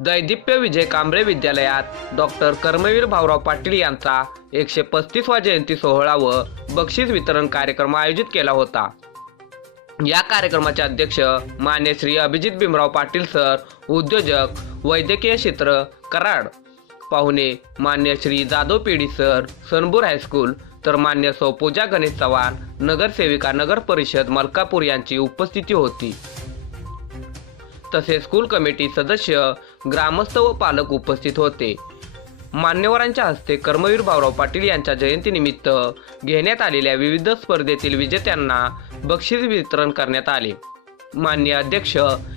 दैदिप्य विजय कांबळे विद्यालयात डॉक्टर कर्मवीर भाऊराव पाटील यांचा एकशे पस्तीसवा जयंती सोहळा व बक्षीस वितरण कार्यक्रम आयोजित केला होता. या कार्यक्रमाचे अध्यक्ष मान्य श्री अभिजित भीमराव पाटील सर उद्योजक वैद्यकीय क्षेत्र कराड. पाहुणे मान्य श्री जाधव पिढी सर सनबूर हायस्कूल तर मान्य सौ पूजा गणेश चव्हाण नगरसेविका नगर परिषद मलकापूर यांची उपस्थिती होती. तसेच स्कूल कमिटी सदस्य ग्रामस्थ व पालक उपस्थित होते. मान्यवरांच्या हस्ते कर्मवीर भाऊराव पाटील यांच्या जयंतीनिमित्त घेण्यात आलेल्या विविध स्पर्धेतील विजेत्यांना बक्षीस वितरण करण्यात आले. मान्य अध्यक्ष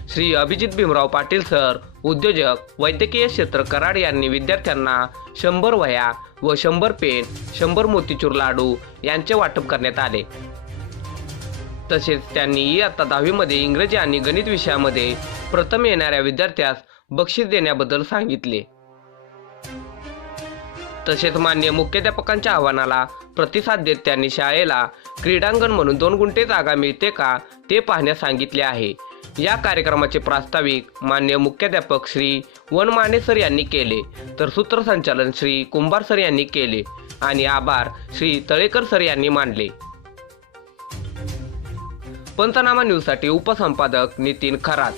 श्री अभिजित भीमराव पाटील सर उद्योजक वैद्यकीय क्षेत्र कराड यांनी विद्यार्थ्यांना शंभर वह्या व शंभर पेन शंभर मोतीचूर लाडू यांचे वाटप करण्यात आले. तसेच त्यांनी इयत्ता दहावीमध्ये इंग्रजी आणि गणित विषयामध्ये प्रथम येणाऱ्या विद्यार्थ्यास बक्षीस देण्याबद्दल सांगितले. तसेच मान्य मुख्याध्यापकांच्या आव्हानाला प्रतिसाद देत त्यांनी शाळेला क्रीडांगण म्हणून दोन गुंठे जागा मिळते का ते पाहण्यास सांगितले आहे. या कार्यक्रमाचे प्रास्ताविक मान्य मुख्याध्यापक श्री वनमाने सर यांनी केले तर सूत्रसंचालन श्री कुंभार सर यांनी केले आणि आभार श्री तळेकर सर यांनी मानले. पंचनामा न्यूजसाठी उपसंपादक नितीन खरात.